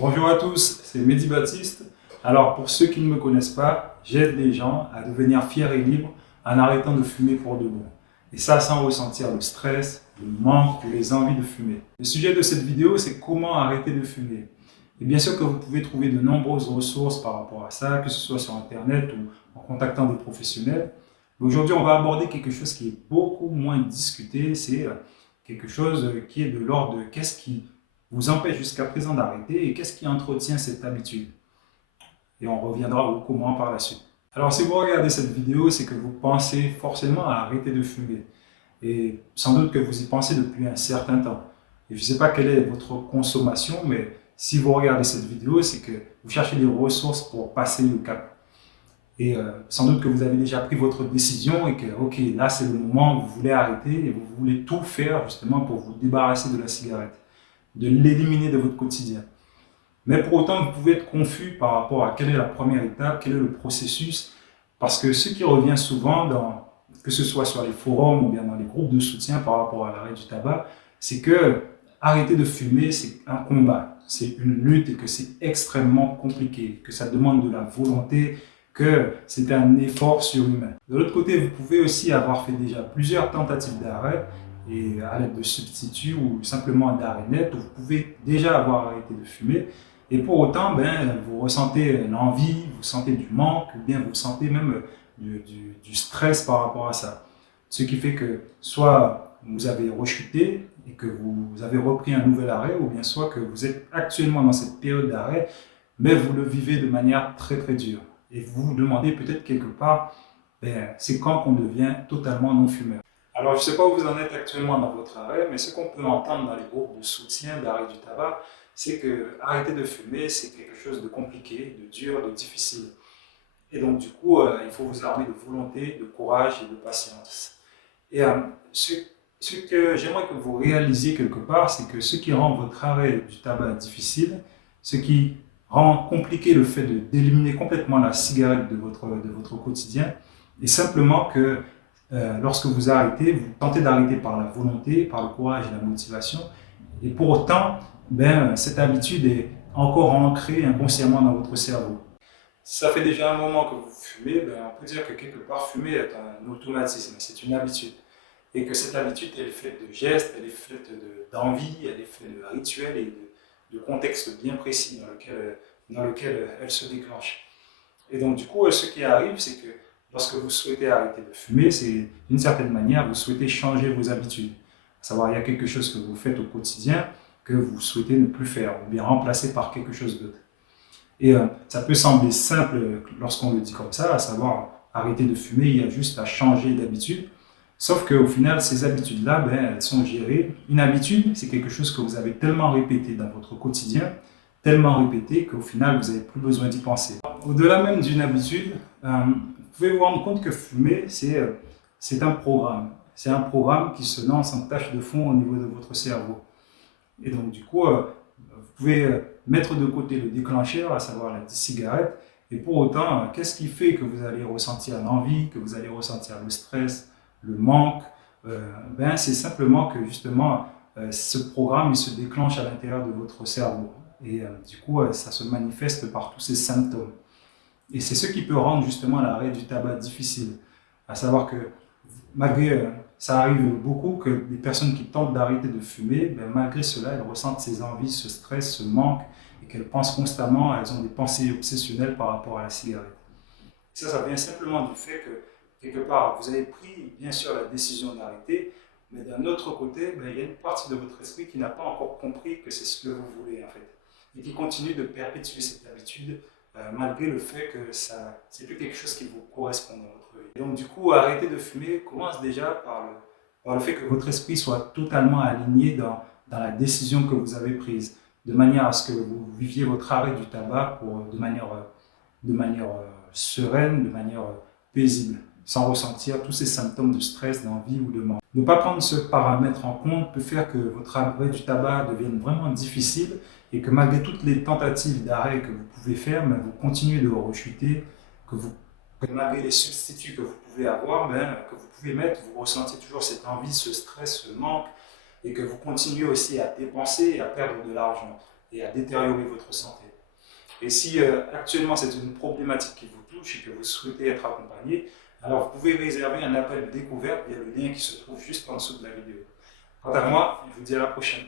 Bonjour à tous, c'est Mehdi Baptiste. Alors pour ceux qui ne me connaissent pas, j'aide les gens à devenir fiers et libres en arrêtant de fumer pour de bon. Et ça sans ressentir le stress, le manque ou les envies de fumer. Le sujet de cette vidéo, c'est comment arrêter de fumer. Et bien sûr que vous pouvez trouver de nombreuses ressources par rapport à ça, que ce soit sur Internet ou en contactant des professionnels. Mais aujourd'hui, on va aborder quelque chose qui est beaucoup moins discuté, c'est quelque chose qui est de l'ordre de qu'est-ce qui vous empêche jusqu'à présent d'arrêter et qu'est-ce qui entretient cette habitude. Et on reviendra au comment par la suite. Alors si vous regardez cette vidéo, c'est que vous pensez forcément à arrêter de fumer. Et sans doute que vous y pensez depuis un certain temps. Et je ne sais pas quelle est votre consommation, mais si vous regardez cette vidéo, c'est que vous cherchez des ressources pour passer le cap. Et sans doute que vous avez déjà pris votre décision et que, ok, là c'est le moment où vous voulez arrêter et vous voulez tout faire justement pour vous débarrasser de la cigarette, de l'éliminer de votre quotidien. Mais pour autant, vous pouvez être confus par rapport à quelle est la première étape, quel est le processus, parce que ce qui revient souvent, que ce soit sur les forums ou bien dans les groupes de soutien par rapport à l'arrêt du tabac, c'est que arrêter de fumer, c'est un combat, c'est une lutte et que c'est extrêmement compliqué, que ça demande de la volonté, que c'est un effort surhumain. De l'autre côté, vous pouvez aussi avoir fait déjà plusieurs tentatives d'arrêt et à l'aide de substituts ou simplement d'arrêt net, où vous pouvez déjà avoir arrêté de fumer. Et pour autant, vous ressentez l'envie, vous sentez du manque, ou bien vous sentez même du stress par rapport à ça. Ce qui fait que soit vous avez rechuté et que vous avez repris un nouvel arrêt, ou bien soit que vous êtes actuellement dans cette période d'arrêt, mais vous le vivez de manière très très dure. Et vous vous demandez peut-être quelque part, c'est quand qu'on devient totalement non-fumeur. Alors, je ne sais pas où vous en êtes actuellement dans votre arrêt, mais ce qu'on peut entendre dans les groupes de soutien d'arrêt du tabac, c'est que arrêter de fumer, c'est quelque chose de compliqué, de dur, de difficile. Et donc, du coup, il faut vous armer de volonté, de courage et de patience. Et ce que j'aimerais que vous réalisiez quelque part, c'est que ce qui rend votre arrêt du tabac difficile, ce qui rend compliqué le fait d'éliminer complètement la cigarette de votre quotidien, est simplement que lorsque vous arrêtez, vous tentez d'arrêter par la volonté, par le courage et la motivation. Et pour autant, cette habitude est encore ancrée inconsciemment dans votre cerveau. Si ça fait déjà un moment que vous fumez, on peut dire que quelque part, fumer est un automatisme, c'est une habitude. Et que cette habitude, elle est faite de gestes, elle est faite d'envie, elle est faite de rituels et de contextes bien précis dans lequel elle se déclenche. Et donc, du coup, ce qui arrive, c'est que lorsque vous souhaitez arrêter de fumer, c'est d'une certaine manière, vous souhaitez changer vos habitudes. À savoir, il y a quelque chose que vous faites au quotidien que vous souhaitez ne plus faire, ou bien remplacer par quelque chose d'autre. Et ça peut sembler simple lorsqu'on le dit comme ça, à savoir, arrêter de fumer, il y a juste à changer d'habitude. Sauf qu'au final, ces habitudes-là, elles sont gérées. Une habitude, c'est quelque chose que vous avez tellement répété dans votre quotidien, tellement répété qu'au final, vous n'avez plus besoin d'y penser. Au-delà même d'une habitude, vous pouvez vous rendre compte que fumer, c'est un programme. C'est un programme qui se lance en tâche de fond au niveau de votre cerveau. Et donc, du coup, vous pouvez mettre de côté le déclencheur, à savoir la cigarette, et pour autant, qu'est-ce qui fait que vous allez ressentir l'envie, que vous allez ressentir le stress, le manque? C'est simplement que justement, ce programme il se déclenche à l'intérieur de votre cerveau. Et du coup, ça se manifeste par tous ces symptômes. Et c'est ce qui peut rendre justement l'arrêt du tabac difficile. À savoir que malgré, ça arrive beaucoup que des personnes qui tentent d'arrêter de fumer, malgré cela, elles ressentent ces envies, ce stress, ce manque, et qu'elles pensent constamment, elles ont des pensées obsessionnelles par rapport à la cigarette. Ça vient simplement du fait que, quelque part, vous avez pris, bien sûr, la décision d'arrêter, mais d'un autre côté, il y a une partie de votre esprit qui n'a pas encore compris que c'est ce que vous voulez, en fait, et qui continue de perpétuer cette habitude, malgré le fait que c'est plus quelque chose qui vous correspond dans votre vie. Et donc, du coup, arrêter de fumer commence déjà par le fait que votre esprit soit totalement aligné dans la décision que vous avez prise, de manière à ce que vous viviez votre arrêt du tabac de manière sereine, de manière paisible, sans ressentir tous ces symptômes de stress, d'envie ou de manque. Ne pas prendre ce paramètre en compte peut faire que votre arrêt du tabac devienne vraiment difficile et que malgré toutes les tentatives d'arrêt que vous pouvez faire, vous continuez de rechuter, que malgré les substituts que vous pouvez avoir, que vous pouvez mettre, vous ressentez toujours cette envie, ce stress, ce manque, et que vous continuez aussi à dépenser et à perdre de l'argent. et à détériorer votre santé. Et si actuellement c'est une problématique qui vous touche et que vous souhaitez être accompagné, alors vous pouvez réserver un appel découverte via le lien qui se trouve juste en dessous de la vidéo. Quant à moi, je vous dis à la prochaine.